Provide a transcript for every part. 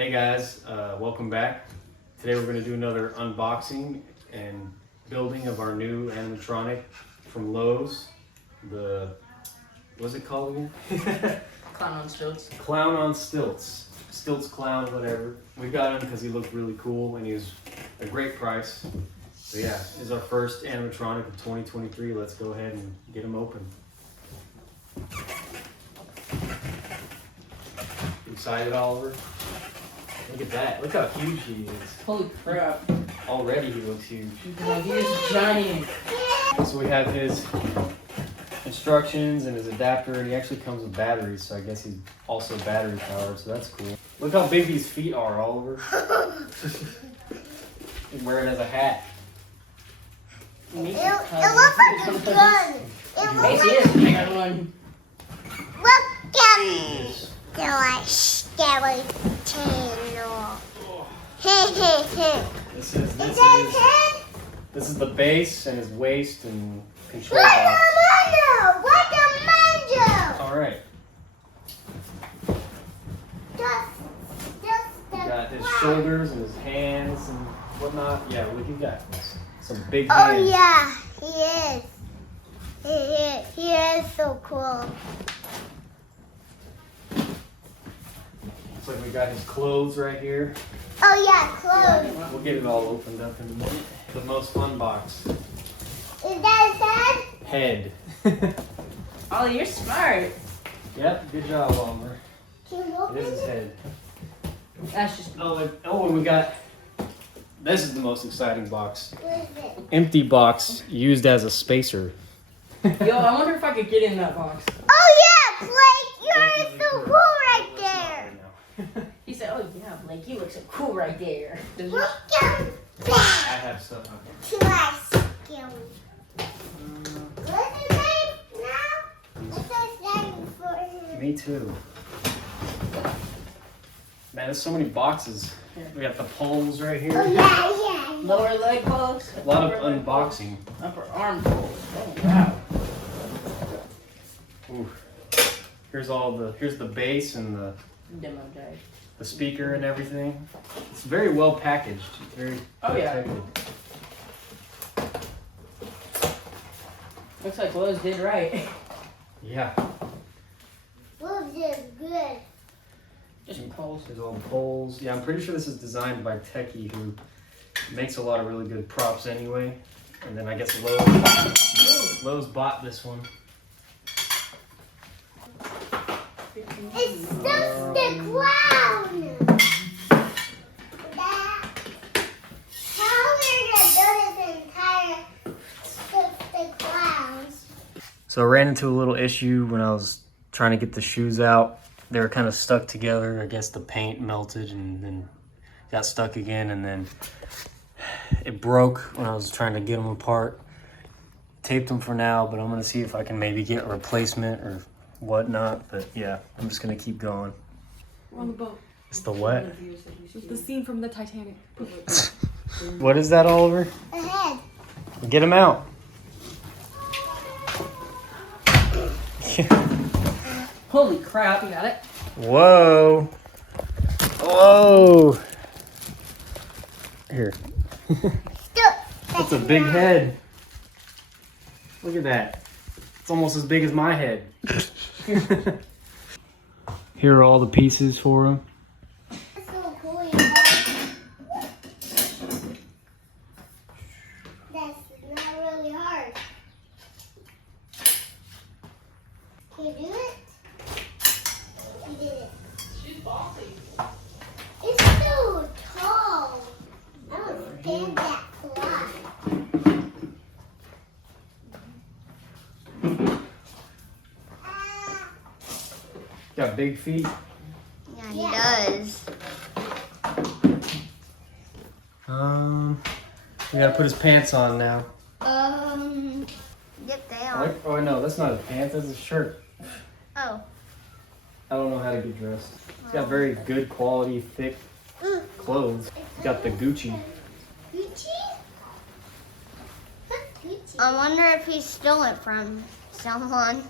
Hey guys, welcome back. Today we're going to do another unboxing and building of our new animatronic from Lowe's. What's it called again? Clown on Stilts. Clown on Stilts. Stilts Clown, whatever. We got him because he looked really cool and he was a great price. So yeah, this is our first animatronic of 2023. Let's go ahead and get him open. Excited, Oliver? Look at that. Look how huge he is. Holy crap. Already he looks huge. Like, he is giant. So we have his instructions and his adapter, and he actually comes with batteries, so I guess he's also battery powered, so that's cool. Look how big these feet are, Oliver. He's wearing it as a hat. It looks like a gun. Macy is a bigger one. Look at me. They're like scary channel. This is the base and his waist and control What box. a mango! What a mango! All right. Just Got his shoulders and his hands and whatnot. Yeah, look, he got some big Oh hands. yeah, he is. He is so cool. Looks like we got his clothes right here. Oh yeah, clothes. We'll get it all opened up in a minute. The most fun box. Is that Head. Oh, you're smart. Yep, good job, Oliver. his head? Can you It open is his it? head. That's just. And we got, this is the most exciting box. What is it? Empty box used as a spacer. Yo, I wonder if I could get in that box. Oh yeah, Blake, you're so cool right there. He said, oh yeah, Blake, you look so cool right there. Does Look your- at I that. have stuff on To my skin. What's his name now? What's his name for him? Me too. Man, there's so many boxes. We got the poles right Oh here. yeah. Lower leg pulls. A lot of upper leg pulls, unboxing. Upper arm pulls. Oh wow. Ooh. Here's the bass and Demo tag. the speaker and everything. It's very well packaged. It's very Oh, yeah. protected. Looks like Lowe's did right. Yeah. Wolves is good. Just pulls. There's all the poles. Yeah, I'm pretty sure this is designed by Techie, who makes a lot of really good props anyway. And then I guess Lowe's bought this one. It's just the clown. How we're gonna build this entire just the clowns? So I ran into a little issue when I was trying to get the shoes out. They were kind of stuck together. I guess the paint melted and then got stuck again, and then it broke when I was trying to get them apart. Taped them for now, but I'm gonna see if I can maybe get a replacement or whatnot. But yeah, I'm just gonna keep going. We're on the boat. It's the what? It's the scene from the Titanic. What is that, Oliver? Ahead. Get him out. Holy crap. You got it? Whoa. Whoa. Here. That's a big head. Look at that. It's almost as big as my head. Here are all the pieces for him. It's so cool. You know? That's not really hard. Can you do it? You did it. She's bossy. It's so tall. I don't stand that flat. Got big feet. Yeah, he does. We gotta put his pants on now. Yep, they are. Oh no, that's not his pants, that's his shirt. Oh. I don't know how to get dressed. He's got very good quality, thick clothes. He's got the Gucci. Gucci? I wonder if he stole it from someone.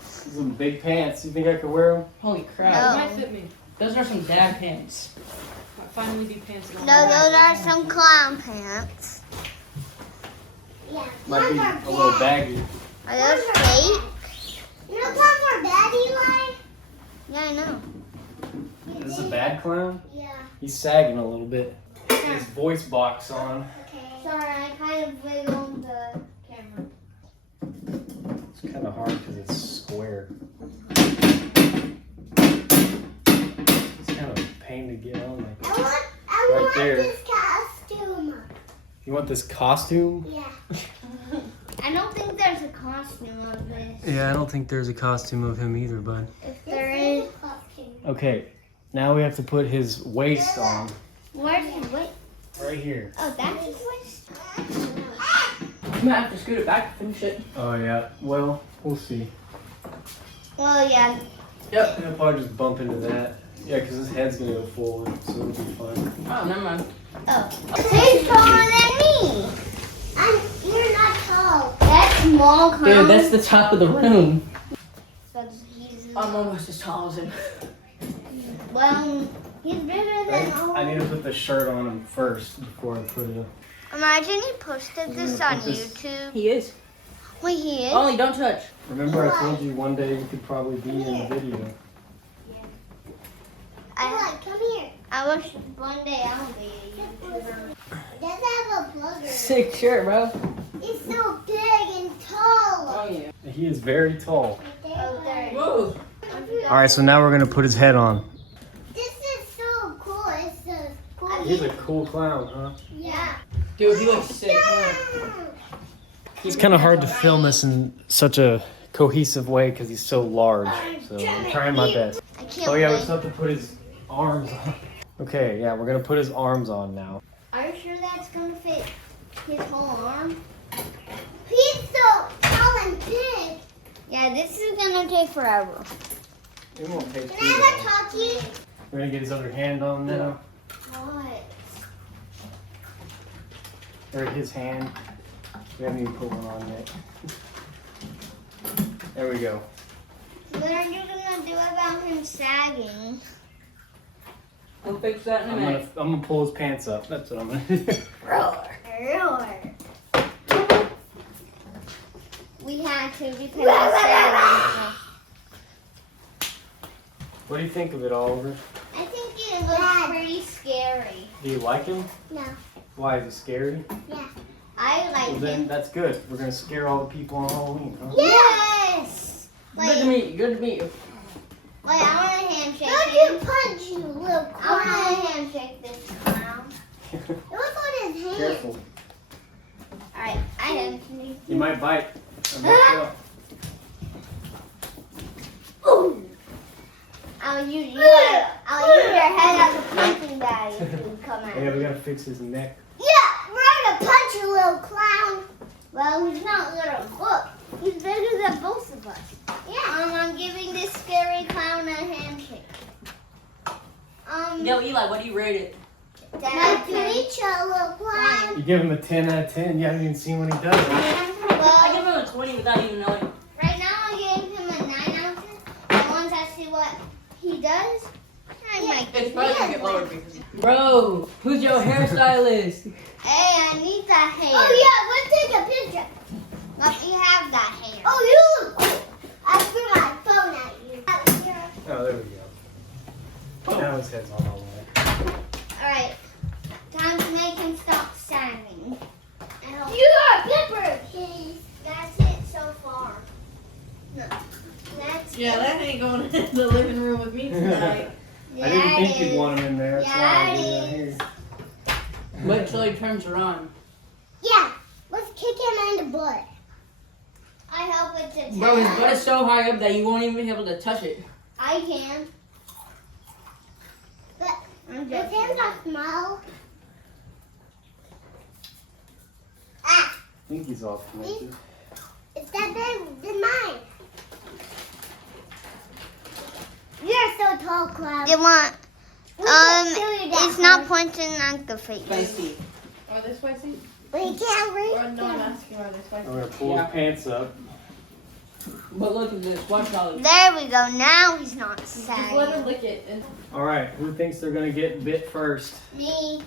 Some big pants. You think I could wear them? Holy crap. No. It might fit me. Those are some dad pants. I finally do pants. No, those are some clown pants. Yeah. Might be a little baggy. Are those fake? You know clowns are bad, Eli? Yeah, I know. This is a bad clown? Yeah. He's sagging a little bit. His voice box on. Okay. Sorry, I kind of wiggled the camera. It's kind of hard because it's square. It's kind of a pain to get on. Like, I Right want there. this costume. you want this costume? Yeah. I don't think there's a costume of this. Yeah, I don't think there's a costume of him either, bud. If there is. Okay, now we have to put his waist on. Where's his waist? Right here. Oh, that's his waist? You might have to scoot it back to finish it. Oh, yeah. Well, we'll see. Well, yeah. Yep. He'll probably just bump into that. Yeah, because his head's going to go forward, so it'll be fine. Oh, never mind. Oh. He's taller than me. You're not tall. That's small clown. Dude, that's the top of the room. But he's, I'm almost as tall as him. well, he's bigger than all. I need to put the shirt on him first before I put it up. Imagine he posted this on put this- YouTube. He is. Wait, he is? Only don't touch. Remember I told you one day you could probably be in the video. Come here. I wish one day I'll be a YouTuber. Does have a plugger. Sick shirt, bro. It's so big and tall. Oh, yeah. He is very tall. Oh, there. Whoa. Alright, so now we're going to put his head on. This is so cool. It's so cool. He's a cool clown, huh? Yeah. Dude, he looks sick. It's kind of hard to film this in such a cohesive way because he's so large. So I'm trying my best. I can't Oh yeah, we wait. still have to put his arms on. Okay, yeah, we're gonna put his arms on now. Are you sure that's gonna fit his whole arm? He's so tall and big. Yeah, this is gonna take forever. It won't take Can too I long. have a talkie? We're gonna get his other hand on now. What? Or his hand. We haven't even put one on yet. There we go. What are you gonna do about him sagging? We'll fix that in a I'm minute. gonna pull his pants up. That's what I'm gonna do. Roar. Roar. We had to because he's sagging. What do you think of it, Oliver? I think it looks pretty scary. Do you like him? No. Why is it scary? Yeah. I like Well then him. that's good. We're gonna scare all the people on Halloween, huh? Yes! Good to meet you. Good to meet you. Wait, I want to handshake him. Punch you, little clown. I want to handshake this clown. Look on his hand. Careful. Alright, I handshake. You might bite. I'm not sure. Ooh. I'll use your head as a punching bag if you come at Yeah, we me. gotta fix his neck. Yeah, we're gonna punch you, little clown. Well, he's not little. Look, he's bigger than both of us. Yeah. I'm giving this scary clown a handshake. Yo, Eli, what do you rate it? Nice to meet you, little clown. You give him a 10 out of 10. You haven't even seen what he does. I Well, give him a 20 without even knowing. right now I'm giving him a 9 out of 10. And once I see what he does, I might It's give probably him gonna get one. lower because. Bro, who's your hairstylist? Hey, I need that hair. Oh yeah, let's take a picture. Let me have that hair. Oh, you look cool. I threw my phone at you. Oh, there we go. Now his head's on all the way. Alright, time to make him stop sagging. You are Pepper! That's it so far. No. That's Yeah, that ain't going in the living room with me tonight. I didn't think you'd want him in there. That's why I did it Yeah, here. Wait till he turns around. Yeah, let's kick him in the butt. I hope it's a 10. Bro, his butt is so high up that you won't even be able to touch it. I can. But with him not small. Ah, I think he's all connected. it's that big than mine. You're so tall, Cloud. You want? It's not pointing at the face. Spicy. Are they spicy? We can't reach Or no, I'm them. asking, are they spicy? I'm gonna pull Yeah. his pants up. But look at this. Watch Dolly. There we go. Now he's not Just let sagging. her lick it. And All right, who thinks they're gonna get bit first? Me.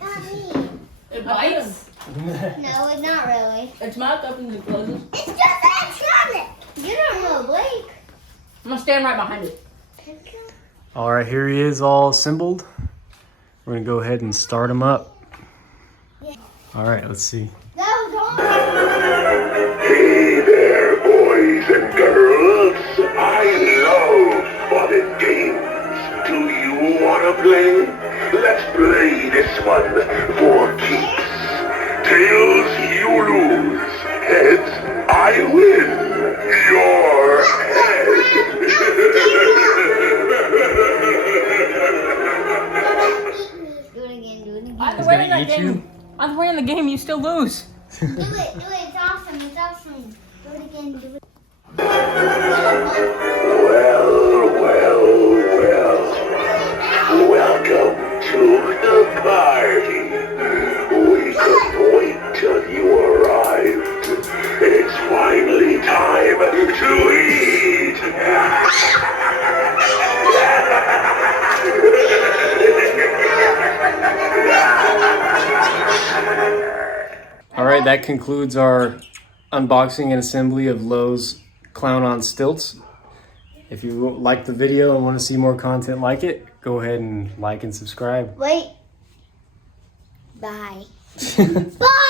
Not me. It bites. No, it's not really. Its mouth opens and closes. It's just electronic. You don't know, Blake. I'm gonna stand right behind it. All right, here he is, all assembled. We're gonna go ahead and start him up. Yeah. All right, let's see. That was all. Hey there, boys and girls. I love fun and games. Do you want to play? Let's play this one for keeps. Tails, you lose. Heads, I win. Your Do it again. Do it again. Either He's way gonna in that eat game, you? either way in the game, you still lose. Do it. It's awesome. It's awesome. Do it again. Do it. Welcome to the party. We couldn't wait till you arrived. It's finally time to eat. All right, that concludes our unboxing and assembly of Lowe's Clown on Stilts. If you like the video and want to see more content like it, go ahead and like and subscribe. Wait. Bye. Bye.